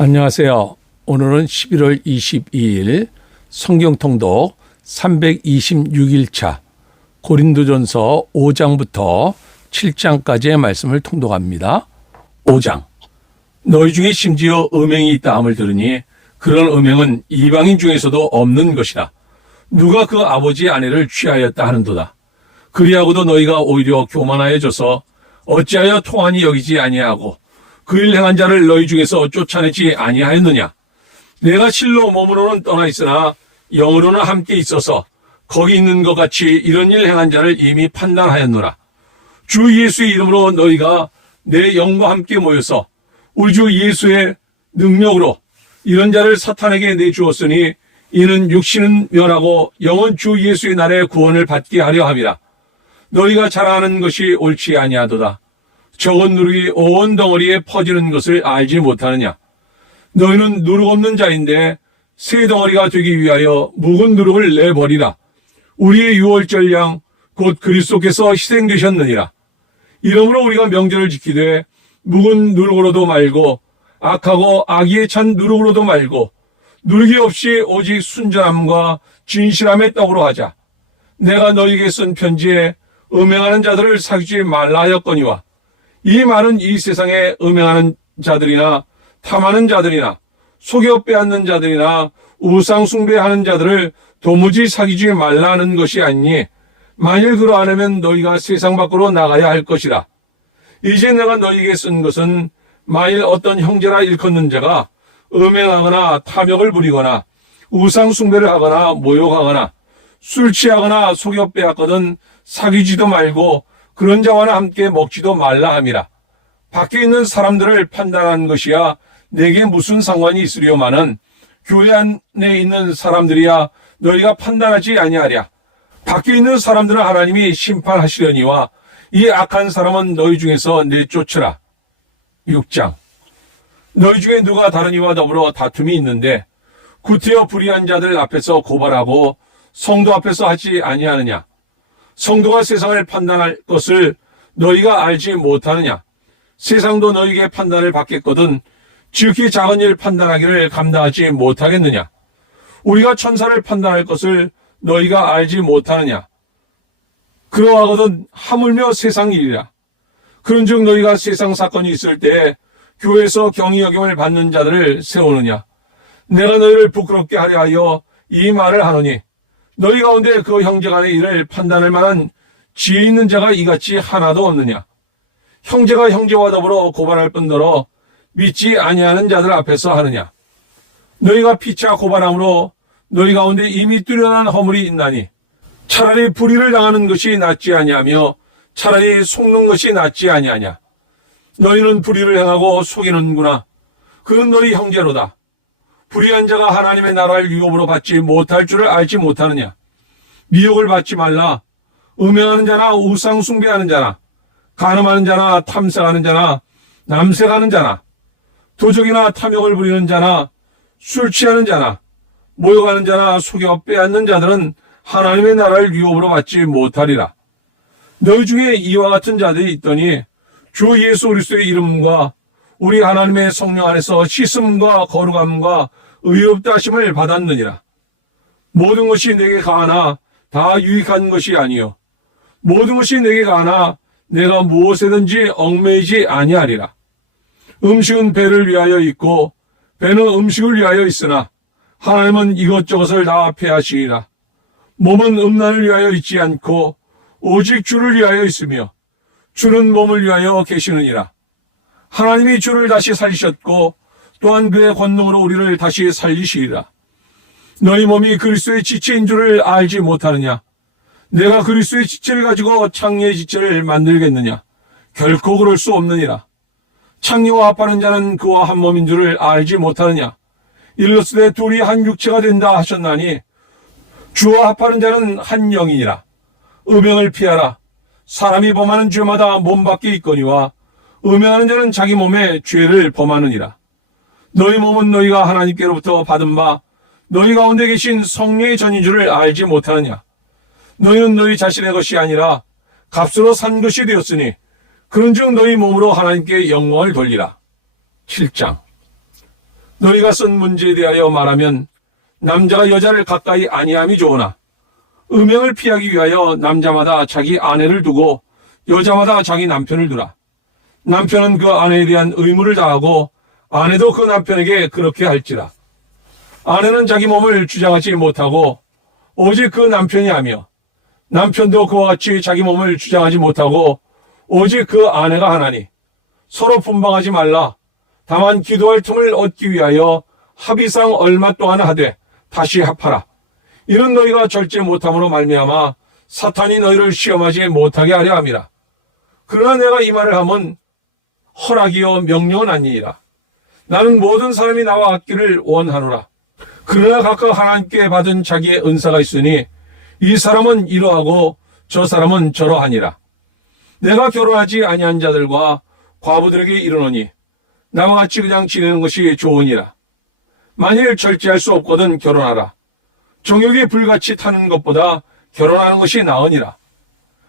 안녕하세요. 오늘은 11월 22일 성경통독 326일차 고린도전서 5장부터 7장까지의 말씀을 통독합니다. 5장. 너희 중에 심지어 음행이 있다 함을 들으니 그런 음행은 이방인 중에서도 없는 것이라. 누가 그 아버지 아내를 취하였다 하는도다. 그리하고도 너희가 오히려 교만하여져서 어찌하여 통한이 여기지 아니하고 그 일 행한 자를 너희 중에서 쫓아내지 아니하였느냐. 내가 실로 몸으로는 떠나 있으나 영으로는 함께 있어서 거기 있는 것 같이 이런 일 행한 자를 이미 판단하였노라. 주 예수의 이름으로 너희가 내 영과 함께 모여서 우리 주 예수의 능력으로 이런 자를 사탄에게 내주었으니 이는 육신은 멸하고 영은 주 예수의 날에 구원을 받게 하려 함이라. 너희가 자랑하는 것이 옳지 아니하도다. 적은 누룩이 온 덩어리에 퍼지는 것을 알지 못하느냐. 너희는 누룩 없는 자인데 새 덩어리가 되기 위하여 묵은 누룩을 내버리라. 우리의 유월절 양 곧 그리스도께서 희생되셨느니라. 이러므로 우리가 명절을 지키되 묵은 누룩으로도 말고 악하고 악의에 찬 누룩으로도 말고 누룩이 없이 오직 순전함과 진실함의 떡으로 하자. 내가 너희에게 쓴 편지에 음행하는 자들을 사귀지 말라 하였거니와 이 말은 이 세상에 음행하는 자들이나 탐하는 자들이나 속여 빼앗는 자들이나 우상 숭배하는 자들을 도무지 사귀지 말라는 것이 아니니 만일 그러하려면 너희가 세상 밖으로 나가야 할 것이라. 이제 내가 너희에게 쓴 것은 만일 어떤 형제라 일컫는 자가 음행하거나 탐욕을 부리거나 우상 숭배를 하거나 모욕하거나 술 취하거나 속여 빼앗거든 사귀지도 말고 그런 자와는 함께 먹지도 말라 함이라. 밖에 있는 사람들을 판단하는 것이야 내게 무슨 상관이 있으려마는 교회 안에 있는 사람들이야 너희가 판단하지 아니하랴. 밖에 있는 사람들은 하나님이 심판하시려니와 이 악한 사람은 너희 중에서 내쫓으라. 6장. 너희 중에 누가 다른 이와 더불어 다툼이 있는데 구태여 불의한 자들 앞에서 고발하고 성도 앞에서 하지 아니하느냐. 성도가 세상을 판단할 것을 너희가 알지 못하느냐. 세상도 너희에게 판단을 받겠거든 지극히 작은 일 판단하기를 감당하지 못하겠느냐. 우리가 천사를 판단할 것을 너희가 알지 못하느냐. 그러하거든 하물며 세상 일이라. 그런즉 너희가 세상 사건이 있을 때 교회에서 경위 여김을 받는 자들을 세우느냐. 내가 너희를 부끄럽게 하려 하여 이 말을 하노니 너희 가운데 그 형제 간의 일을 판단할 만한 지혜 있는 자가 이같이 하나도 없느냐. 형제가 형제와 더불어 고발할 뿐더러 믿지 아니하는 자들 앞에서 하느냐. 너희가 피차 고발함으로 너희 가운데 이미 뚜렷한 허물이 있나니 차라리 불의를 당하는 것이 낫지 아니하며 차라리 속는 것이 낫지 아니하냐. 너희는 불의를 행하고 속이는구나. 그는 너희 형제로다. 불의한 자가 하나님의 나라를 유업으로 받지 못할 줄을 알지 못하느냐. 미혹을 받지 말라. 음행하는 자나 우상 숭배하는 자나 간음하는 자나 탐색하는 자나 남색하는 자나 도적이나 탐욕을 부리는 자나 술 취하는 자나 모욕하는 자나 속여 빼앗는 자들은 하나님의 나라를 유업으로 받지 못하리라. 너희 중에 이와 같은 자들이 있더니 주 예수 그리스도의 이름과 우리 하나님의 성령 안에서 씻음과 거룩함과 의롭다 하심을 받았느니라. 모든 것이 내게 가하나 다 유익한 것이 아니요 모든 것이 내게 가하나 내가 무엇에든지 얽매이지 아니하리라. 음식은 배를 위하여 있고 배는 음식을 위하여 있으나 하나님은 이것저것을 다 폐하시리라. 몸은 음란을 위하여 있지 않고 오직 주를 위하여 있으며 주는 몸을 위하여 계시느니라. 하나님이 주를 다시 살리셨고 또한 그의 권능으로 우리를 다시 살리시리라. 너희 몸이 그리스도의 지체인 줄을 알지 못하느냐. 내가 그리스도의 지체를 가지고 창녀의 지체를 만들겠느냐. 결코 그럴 수 없느니라. 창녀와 합하는 자는 그와 한 몸인 줄을 알지 못하느냐. 일러스되 둘이 한 육체가 된다 하셨나니 주와 합하는 자는 한 영이니라. 음행을 피하라. 사람이 범하는 죄마다 몸 밖에 있거니와 음행하는 자는 자기 몸에 죄를 범하느니라. 너희 몸은 너희가 하나님께로부터 받은 바 너희 가운데 계신 성령의 전인 줄을 알지 못하느냐. 너희는 너희 자신의 것이 아니라 값으로 산 것이 되었으니 그런즉 너희 몸으로 하나님께 영광을 돌리라. 7장. 너희가 쓴 문제에 대하여 말하면 남자가 여자를 가까이 아니함이 좋으나 음행을 피하기 위하여 남자마다 자기 아내를 두고 여자마다 자기 남편을 두라. 남편은 그 아내에 대한 의무를 다하고 아내도 그 남편에게 그렇게 할지라. 아내는 자기 몸을 주장하지 못하고 오직 그 남편이 하며 남편도 그와 같이 자기 몸을 주장하지 못하고 오직 그 아내가 하나니 서로 분방하지 말라. 다만 기도할 틈을 얻기 위하여 합의상 얼마 동안 하되 다시 합하라. 이는 너희가 절제 못함으로 말미암아 사탄이 너희를 시험하지 못하게 하려 함이라. 그러나 내가 이 말을 하면 허락이요 명령은 아니니라. 나는 모든 사람이 나와 같기를 원하노라. 그러나 각각 하나님께 받은 자기의 은사가 있으니 이 사람은 이러하고 저 사람은 저러하니라. 내가 결혼하지 아니한 자들과 과부들에게 이르노니 나와 같이 그냥 지내는 것이 좋으니라. 만일 절제할 수 없거든 결혼하라. 정욕이 불같이 타는 것보다 결혼하는 것이 나으니라.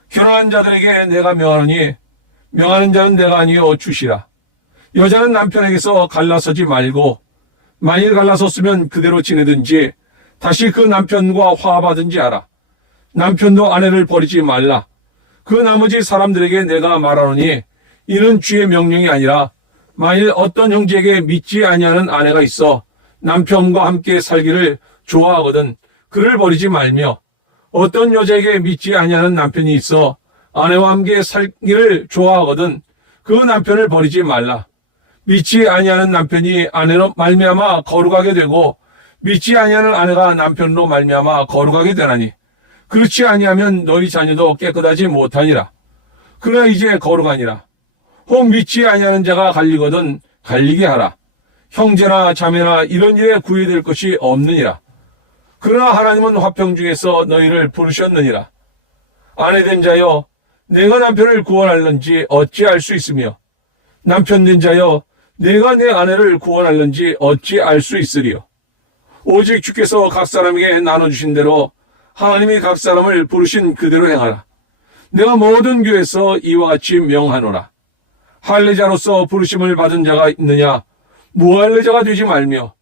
결혼한 자들에게 내가 명하노니 명하는 자는 내가 아니요 주시라. 여자는 남편에게서 갈라서지 말고 만일 갈라섰으면 그대로 지내든지 다시 그 남편과 화합하든지 하라. 남편도 아내를 버리지 말라. 그 나머지 사람들에게 내가 말하노니 이는 주의 명령이 아니라 만일 어떤 형제에게 믿지 아니하는 아내가 있어 남편과 함께 살기를 좋아하거든 그를 버리지 말며 어떤 여자에게 믿지 아니하는 남편이 있어 아내와 함께 살기를 좋아하거든 그 남편을 버리지 말라. 믿지 아니하는 남편이 아내로 말미암아 거룩하게 되고 믿지 아니하는 아내가 남편으로 말미암아 거룩하게 되나니 그렇지 아니하면 너희 자녀도 깨끗하지 못하니라. 그러나 이제 거룩하니라. 혹 믿지 아니하는 자가 갈리거든 갈리게 하라. 형제나 자매나 이런 일에 구애될 것이 없느니라. 그러나 하나님은 화평 중에서 너희를 부르셨느니라. 아내된 자여 내가 남편을 구원할는지 어찌 알 수 있으며 남편된 자여 내가 내 아내를 구원할는지 어찌 알 수 있으리요. 오직 주께서 각 사람에게 나눠주신 대로 하나님이 각 사람을 부르신 그대로 행하라. 내가 모든 교회에서 이와 같이 명하노라. 할례자로서 부르심을 받은 자가 있느냐 무할례자가 되지 말며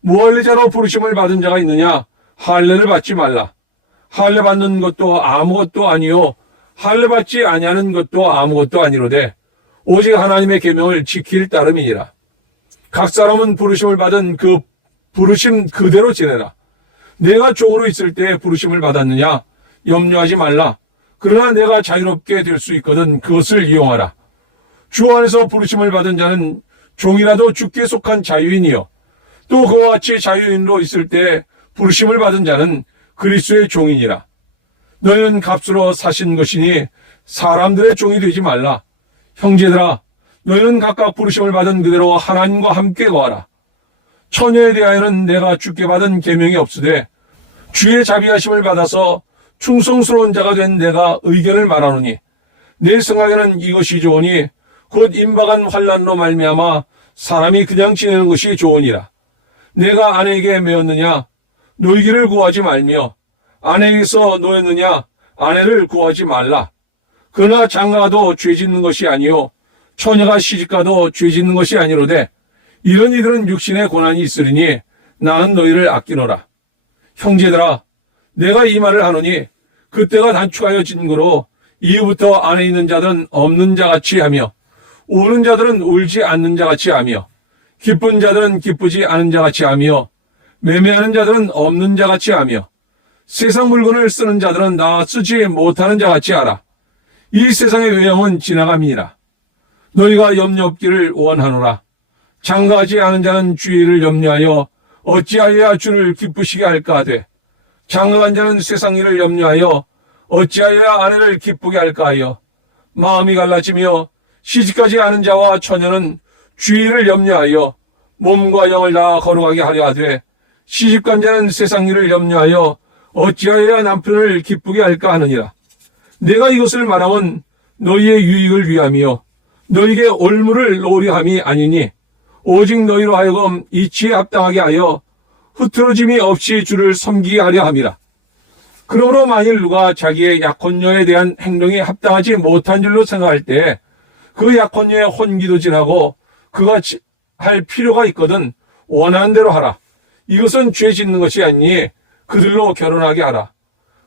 무할례자로 부르심을 받은 자가 있느냐 할례를 받지 말라. 할례 받는 것도 아무것도 아니요 할례 받지 아니하는 것도 아무것도 아니로되 오직 하나님의 계명을 지킬 따름이니라. 각 사람은 부르심을 받은 그 부르심 그대로 지내라. 내가 종으로 있을 때 부르심을 받았느냐 염려하지 말라. 그러나 내가 자유롭게 될 수 있거든 그것을 이용하라. 주 안에서 부르심을 받은 자는 종이라도 주께 속한 자유인이요 또 그와 같이 자유인으로 있을 때 부르심을 받은 자는 그리스도의 종이니라. 너희는 값으로 사신 것이니 사람들의 종이 되지 말라. 형제들아 너희는 각각 부르심을 받은 그대로 하나님과 함께 거하라. 처녀에 대하여는 내가 주께 받은 계명이 없으되 주의 자비하심을 받아서 충성스러운 자가 된 내가 의견을 말하노니 내 생각에는 이것이 좋으니 곧 임박한 환난으로 말미암아 사람이 그냥 지내는 것이 좋으니라. 내가 아내에게 매었느냐 놀기를 구하지 말며 아내에게서 노였느냐 아내를 구하지 말라. 그러나 장가도 죄 짓는 것이 아니요 처녀가 시집가도 죄 짓는 것이 아니로되 이런 이들은 육신의 고난이 있으리니 나는 너희를 아끼노라. 형제들아 내가 이 말을 하노니 그때가 단축하여 진거로 이후부터 안에 있는 자들은 없는 자같이 하며 우는 자들은 울지 않는 자같이 하며 기쁜 자들은 기쁘지 않은 자같이 하며 매매하는 자들은 없는 자같이 하며 세상 물건을 쓰는 자들은 나 쓰지 못하는 자같이 하라. 이 세상의 외형은 지나감이니라. 너희가 염려 없기를 원하노라. 장가하지 않은 자는 주의를 염려하여 어찌하여야 주를 기쁘시게 할까 하되 장가간 자는 세상 일을 염려하여 어찌하여야 아내를 기쁘게 할까 하여 마음이 갈라지며 시집가지 않은 자와 처녀는 주의를 염려하여 몸과 영을 다 거룩하게 하려 하되 시집간 자는 세상 일을 염려하여 어찌하여야 남편을 기쁘게 할까 하느니라. 내가 이것을 말하면 너희의 유익을 위함이요 너희에게 올무를 노려함이 아니니 오직 너희로 하여금 이치에 합당하게 하여 흐트러짐이 없이 주를 섬기게 하려 함이라. 그러므로 만일 누가 자기의 약혼녀에 대한 행동이 합당하지 못한 줄로 생각할 때 그 약혼녀의 혼기도 지나고 그가 할 필요가 있거든 원하는 대로 하라. 이것은 죄 짓는 것이 아니니 그들로 결혼하게 하라.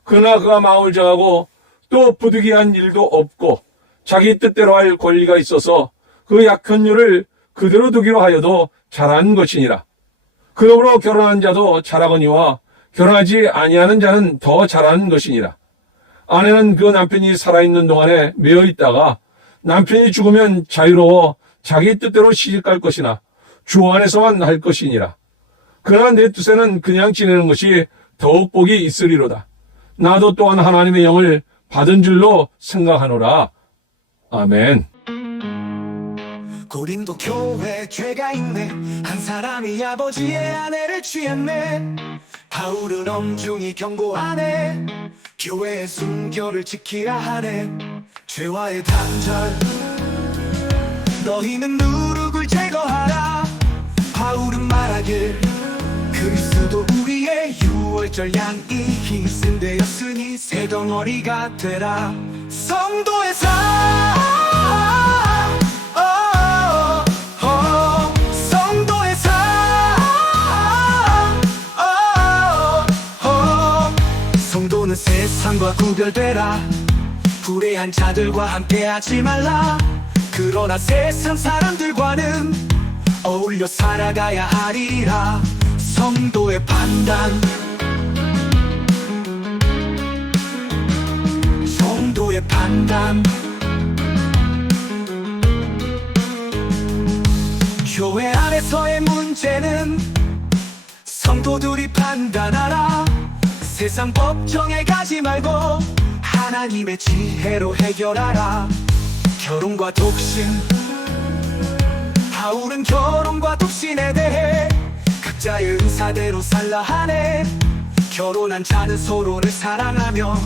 그러나 그가 마음을 정하고 또 부득이한 일도 없고 자기 뜻대로 할 권리가 있어서 그 약혼녀를 그대로 두기로 하여도 잘한 것이니라. 그러므로 결혼한 자도 잘하거니와 결혼하지 아니하는 자는 더 잘하는 것이니라. 아내는 그 남편이 살아있는 동안에 매어 있다가 남편이 죽으면 자유로워 자기 뜻대로 시집갈 것이나 주 안에서만 할 것이니라. 그러나 내 뜻에는 그냥 지내는 것이 더욱 복이 있으리로다. 나도 또한 하나님의 영을 받은 줄로 생각하노라. 아멘. 고린도 교회 죄가 있네. 한 사람이 아버지의 아내를 취했네. 바울은 엄중히 경고하네. 교회의 순결을 지키라 하네. 죄와의 단절, 너희는 누룩을 제거하라. 바울은 말하길 그리스도 우리의 유월절 양이 희생되었으니 새 덩어리가 되라. 성도의 삶, 성도의 삶, 성도는 세상과 구별되라. 불의한 자들과 함께하지 말라. 그러나 세상 사람들과는 어울려 살아가야 하리라. 성도의 판단, 성도의 판단. 교회 안에서의 문제는 성도들이 판단하라. 세상 법정에 가지 말고 하나님의 지혜로 해결하라. 결혼과 독신, 바울은 결혼과 독신에 대해 각자의 은사대로 살라 하네. 결혼한 자는 서로를 사랑하며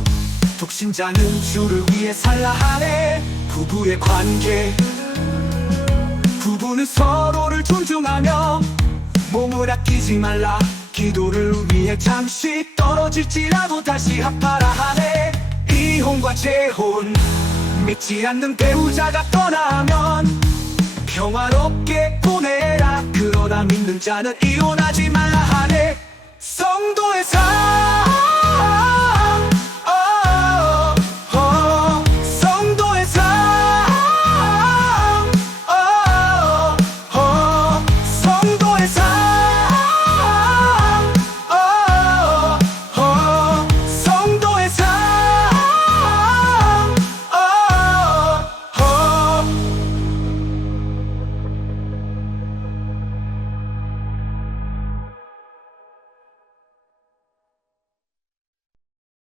독신자는 주를 위해 살라 하네. 부부의 관계, 부부는 서로를 존중하며 몸을 아끼지 말라. 기도를 위해 잠시 떨어질지라도 다시 합하라 하네. 이혼과 재혼, 믿지 않는 배우자가 떠나면 평화롭게 보내라. 그러나 믿는 자는 이혼하지 말라 하네. 성도의 삶,